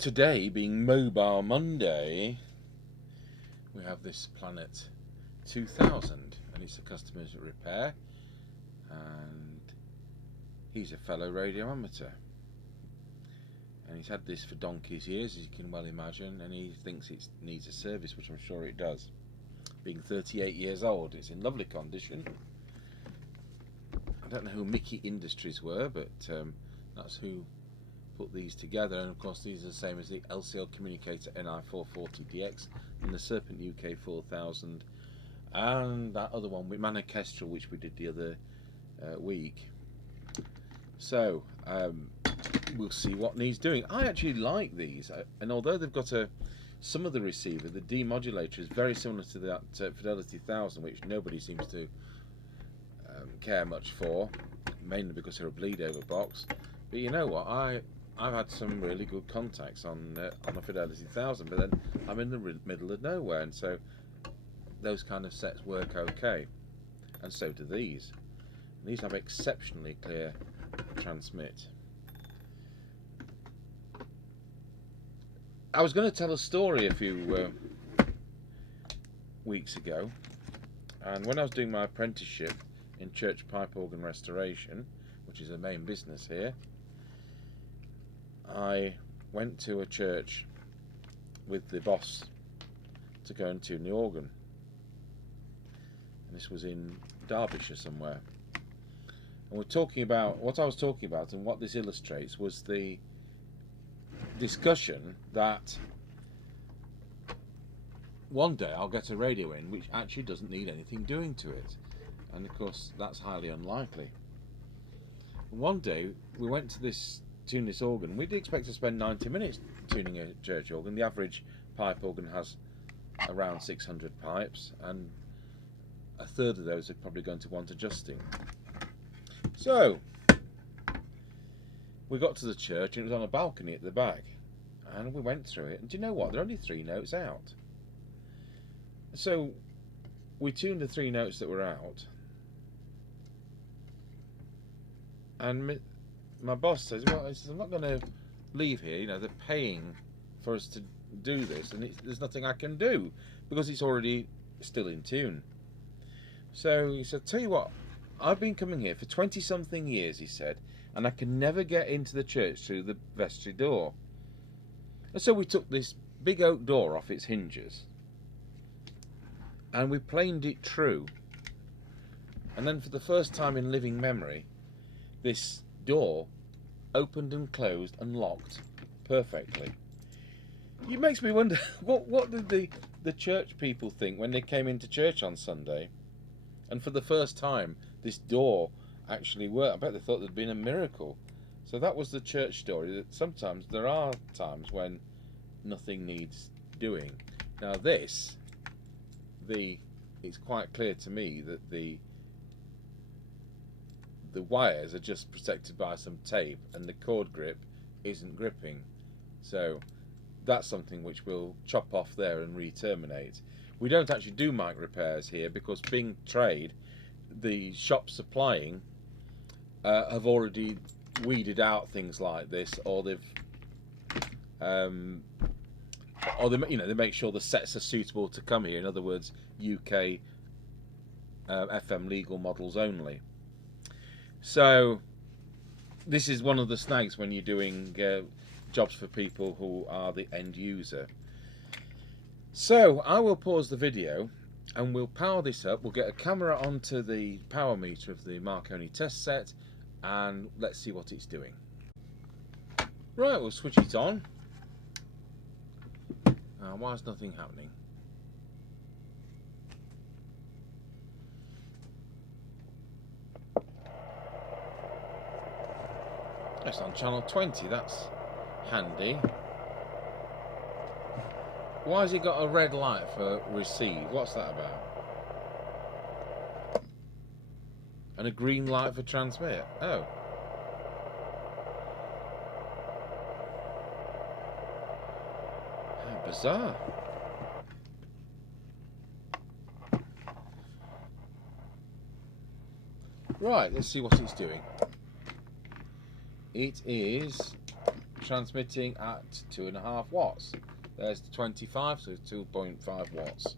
today, being Mobile Monday, we have this Planet 2000, and it's a customer's repair, and he's a fellow radio amateur, and he's had this for donkey's years, as you can well imagine, and he thinks it needs a service, which I'm sure it does. Being 38 years old, it's in lovely condition. I don't know who Mickey Industries were, but that's who put these together, and of course these are the same as the LCL communicator NI440DX and the Serpent UK4000 and that other one with Manor Kestrel, which we did the other week. So we'll see what needs doing. I actually like these, and although they've got some of the receiver, the demodulator is very similar to that Fidelity 1000, which nobody seems to care much for, mainly because they're a bleed over box. But you know what, I've had some really good contacts on a Fidelity 1000, but then I'm in the middle of nowhere, and so those kind of sets work okay, and so do these. And these have exceptionally clear transmit. I was going to tell a story a few weeks ago, and when I was doing my apprenticeship in church pipe organ restoration, which is the main business here, I went to a church with the boss to go and tune the organ, and this was in Derbyshire somewhere, and we're talking about what I was talking about, and what this illustrates was the discussion that one day I'll get a radio in which actually doesn't need anything doing to it, and of course that's highly unlikely. One day we went to tune this organ. We'd expect to spend 90 minutes tuning a church organ. The average pipe organ has around 600 pipes, and a third of those are probably going to want adjusting. So we got to the church, and it was on a balcony at the back, and we went through it, and do you know what, there are only 3 notes out. So we tuned the 3 notes that were out, and my boss says, well, he says, I'm not going to leave here, you know, they're paying for us to do this, and there's nothing I can do because it's already still in tune. So he said, tell you what, I've been coming here for 20 something years, he said, and I can never get into the church through the vestry door. And so we took this big oak door off its hinges, and we planed it true, and then for the first time in living memory, this door opened and closed and locked perfectly. It makes me wonder, what did the church people think when they came into church on Sunday, and for the first time this door actually worked? I bet they thought there'd been a miracle. So that was the church story, that sometimes there are times when nothing needs doing. Now this, it's quite clear to me that the wires are just protected by some tape, and the cord grip isn't gripping. So that's something which we'll chop off there and re-terminate. We don't actually do mic repairs here because, being trade, the shops supplying have already weeded out things like this, or they make sure the sets are suitable to come here. In other words, UK FM legal models only. So this is one of the snags when you're doing jobs for people who are the end user. So I will pause the video and we'll power this up. We'll get a camera onto the power meter of the Marconi test set, and let's see what it's doing. Right, we'll switch it on. Why is nothing happening? It's on channel 20, that's handy. Why has it got a red light for receive? What's that about? And a green light for transmit? Oh. How bizarre. Right, let's see what it's doing. It is transmitting at 2.5 watts. There's the 25, so 2.5 watts.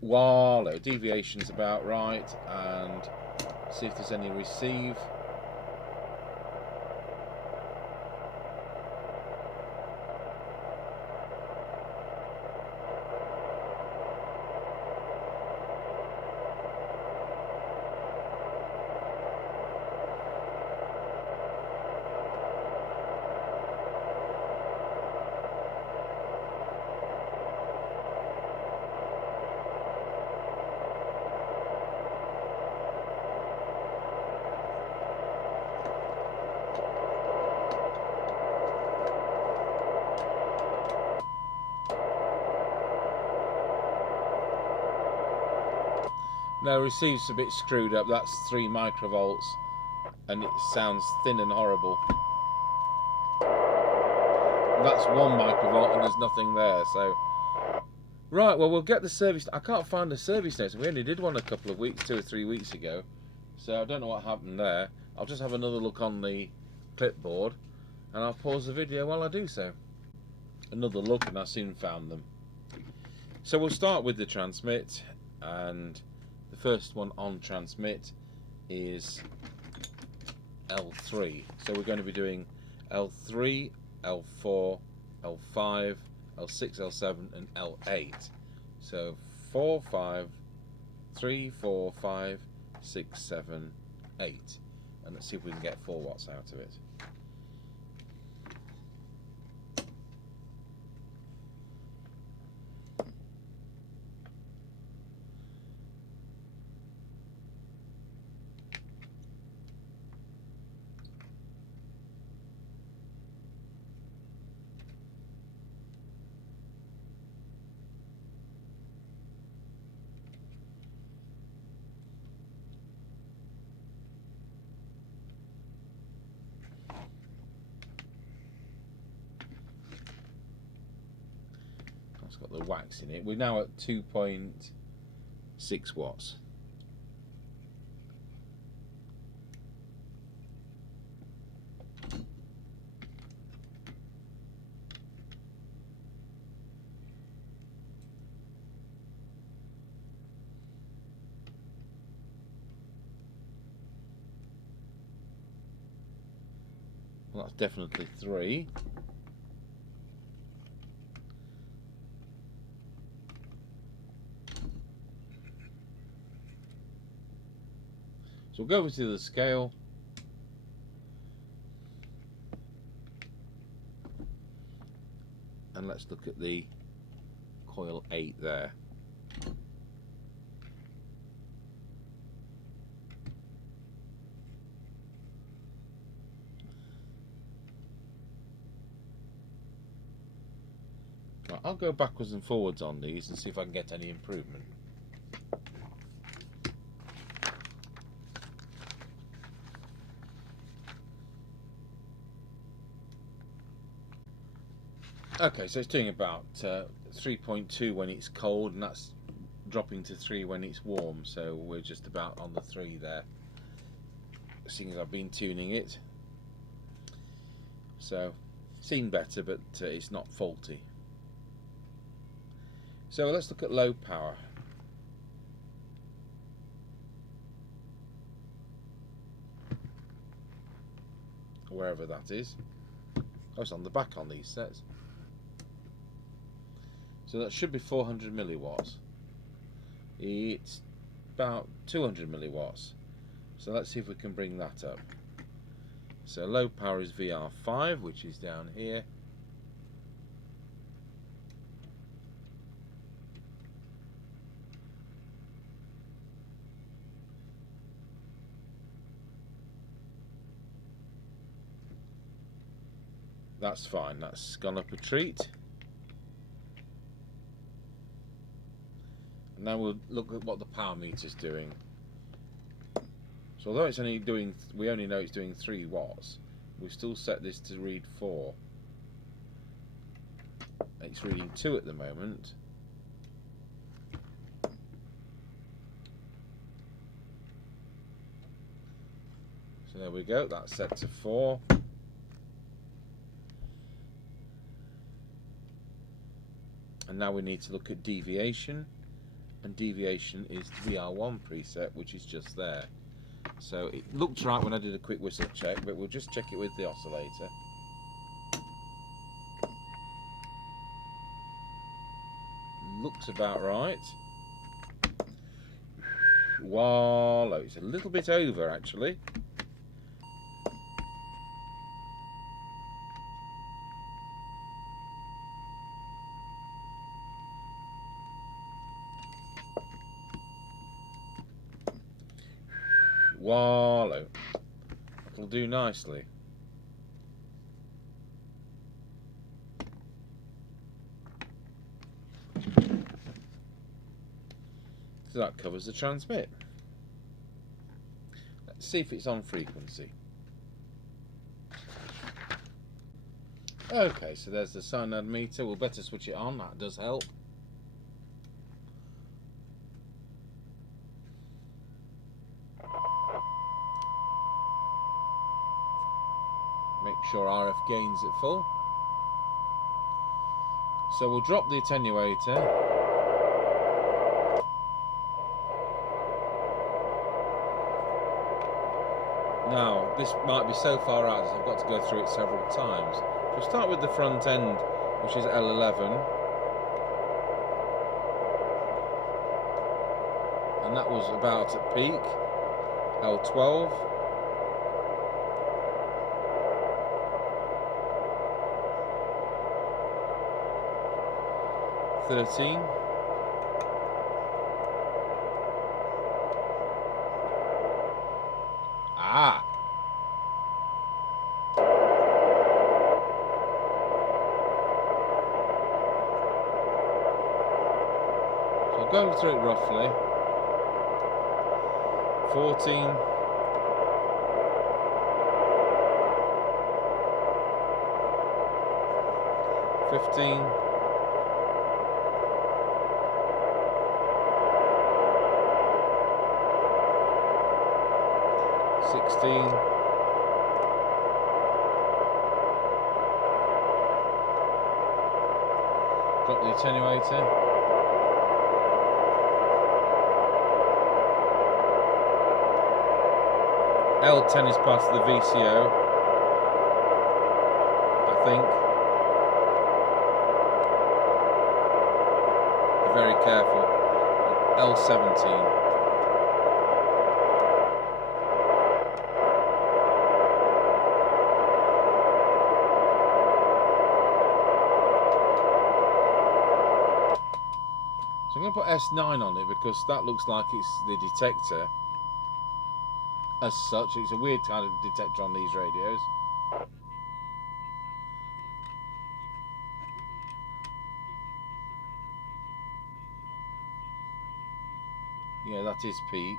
Wallow, deviation's about right, and see if there's any receive. No, receive's a bit screwed up. That's 3 microvolts, and it sounds thin and horrible. That's 1 microvolt, and there's nothing there. So, right, well, we'll get the service. I can't find the service notes. We only did one a couple of weeks, 2 or 3 weeks ago. So I don't know what happened there. I'll just have another look on the clipboard, and I'll pause the video while I do so. Another look, and I soon found them. So we'll start with the transmit, and the first one on transmit is L3. So we're going to be doing L3, L4, L5, L6, L7 and L8. So 4, 5, 3, 4, 5, 6, 7, 8. And let's see if we can get 4 watts out of it. It's got the wax in it. We're now at 2.6 watts. Well, that's definitely 3. So we'll go over to the scale. And let's look at the coil 8 there. Right, I'll go backwards and forwards on these and see if I can get any improvement. Okay, so it's doing about 3.2 when it's cold, and that's dropping to 3 when it's warm, so we're just about on the 3 there, seeing as I've been tuning it. So, seen better, but it's not faulty. So let's look at low power. Wherever that is. Oh, it's on the back on these sets. So that should be 400 milliwatts. It's about 200 milliwatts. So let's see if we can bring that up. So low power is VR5, which is down here. That's fine, that's gone up a treat. Now we'll look at what the power meter's doing. So although it's only doing, we only know it's doing 3 watts, we've still set this to read 4. It's reading 2 at the moment. So there we go, that's set to 4. And now we need to look at deviation, and deviation is the VR1 preset, which is just there. So it looked right when I did a quick whistle check, but we'll just check it with the oscillator. Looks about right. Wallow, it's a little bit over actually. Wallow, that'll do nicely. So that covers the transmit. Let's see if it's on frequency. Okay, so there's the cyanide meter. We'll better switch it on, that does help. Make sure RF gain's at full. So we'll drop the attenuator. Now, this might be so far out that I've got to go through it several times. So we'll start with the front end, which is L11. And that was about at peak. L12. L13. Ah! So I'll go through it roughly. 14. 15. 16. 'Drop the attenuator. L10 is part of the VCO, I think. Be very careful. L17. So I'm going to put S9 on it because that looks like it's the detector. As such, it's a weird kind of detector on these radios. Yeah, that is peak.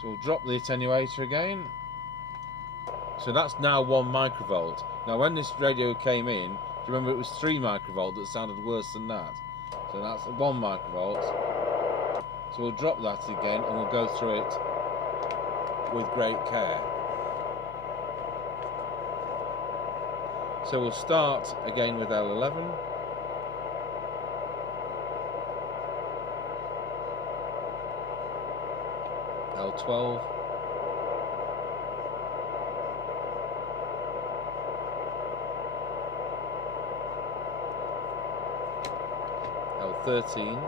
So we'll drop the attenuator again. So that's now 1 microvolt. Now when this radio came in, do you remember it was 3 microvolt that sounded worse than that? So that's 1 microvolt. So we'll drop that again and we'll go through it with great care. So we'll start again with L11. L12. L13.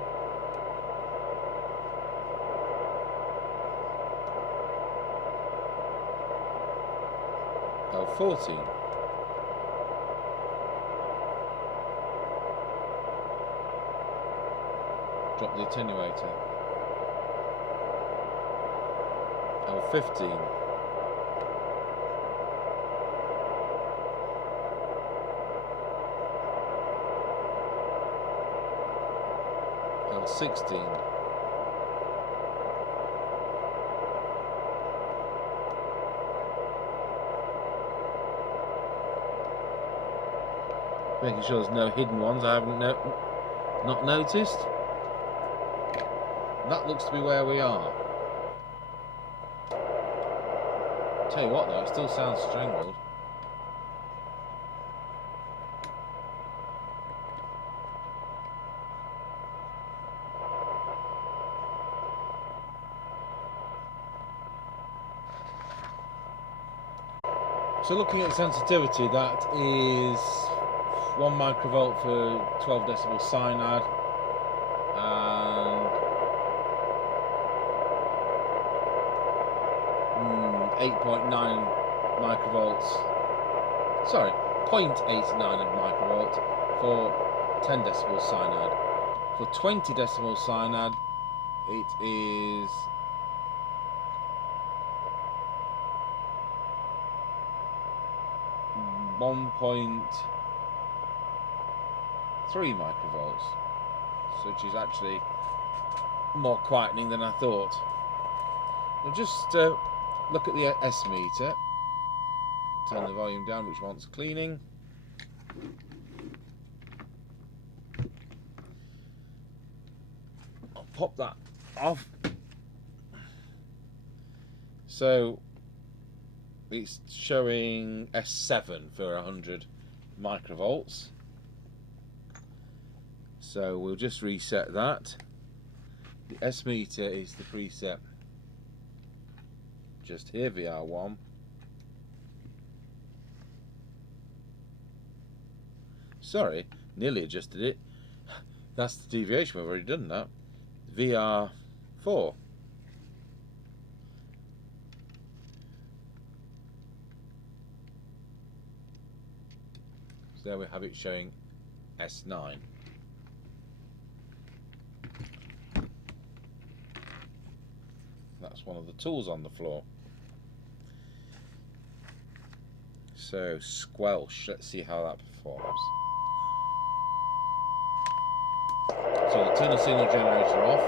L14. Drop the attenuator. L15. L16. Making sure there's no hidden ones I haven't not noticed. And that looks to be where we are. Tell you what though, it still sounds strangled. So looking at sensitivity, that is 1 microvolt for 12 decibel cyanide and 8.9 microvolts, sorry, 0.89 microvolt for 10 decibel cyanide. For 20 decibel cyanide, it is 1.3 microvolts, which is actually more quietening than I thought. We'll just look at the S meter, turn the volume down, which wants cleaning. I'll pop that off. So it's showing S7 for 100 microvolts. So we'll just reset that. The S meter is the preset just here, VR1. Sorry, nearly adjusted it. That's the deviation, we've already done that. VR4. So there we have it showing S9. That's one of the tools on the floor. So squelch, let's see how that performs. So I'll turn the signal generator off,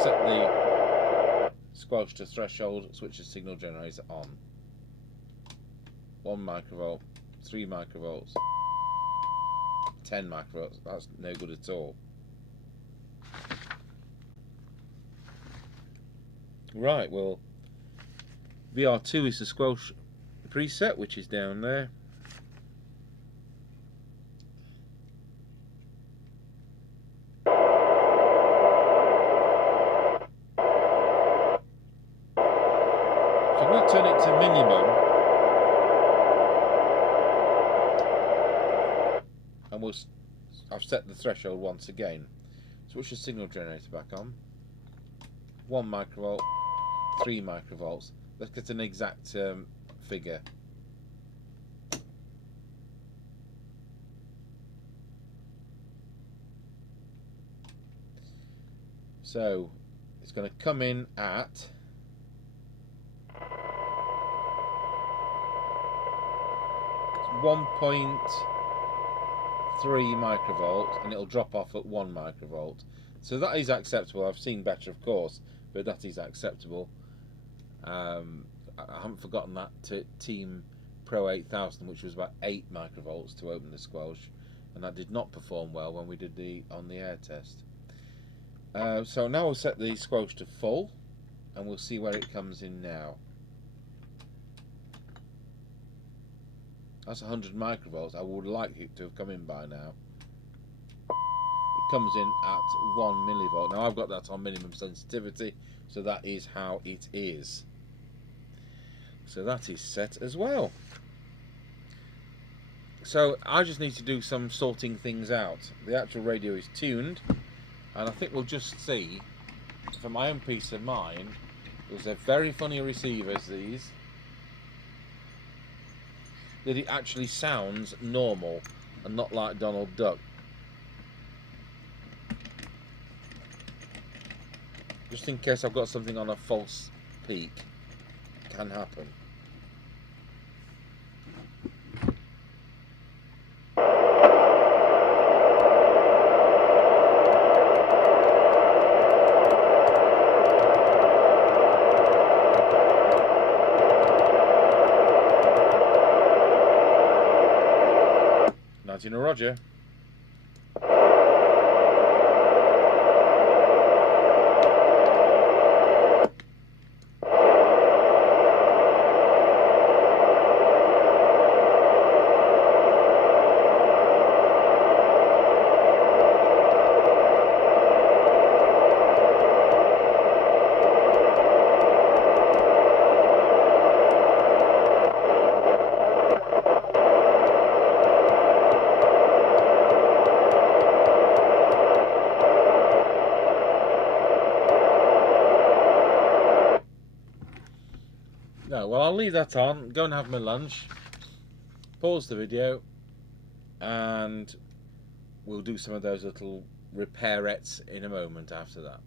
set the squelch to threshold, switch the signal generator on. 1 microvolt, 3 microvolts, 10 microvolts, that's no good at all. Right, well, VR2 is the squelch preset, which is down there. So I'm going to turn it to minimum, and I've set the threshold once again. Switch the signal generator back on. 1 microvolt, 3 microvolts. Let's get an exact figure. So it's going to come in at 1.3 microvolts, and it'll drop off at 1 microvolt. So that is acceptable. I've seen better, of course, but that is acceptable. I haven't forgotten that Team Pro 8000, which was about 8 microvolts to open the squelch, and that did not perform well when we did the on the air test. So now we'll set the squelch to full, and we'll see where it comes in now. That's 100 microvolts. I would like it to have come in by now. It comes in at 1 millivolt. Now I've got that on minimum sensitivity, so that is how it is. So that is set as well. So I just need to do some sorting things out. The actual radio is tuned, and I think we'll just see, for my own peace of mind, because they're very funny receivers, these, that it actually sounds normal and not like Donald Duck. Just in case I've got something on a false peak. Can happen. Roger. I'll leave that on, go and have my lunch, pause the video, and we'll do some of those little repairettes in a moment after that.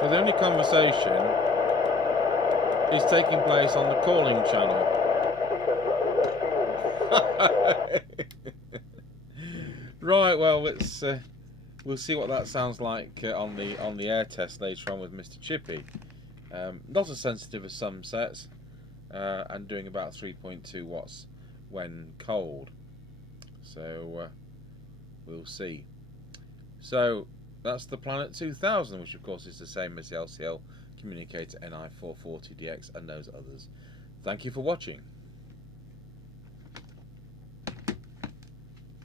So the only conversation is taking place on the calling channel. Right, well, we'll see what that sounds like on the air test later on with Mr. Chippy. Not as sensitive as some sets, and doing about 3.2 watts when cold. So we'll see. So that's the Planet 2000, which of course is the same as the LCL Communicator NI440DX and those others. Thank you for watching.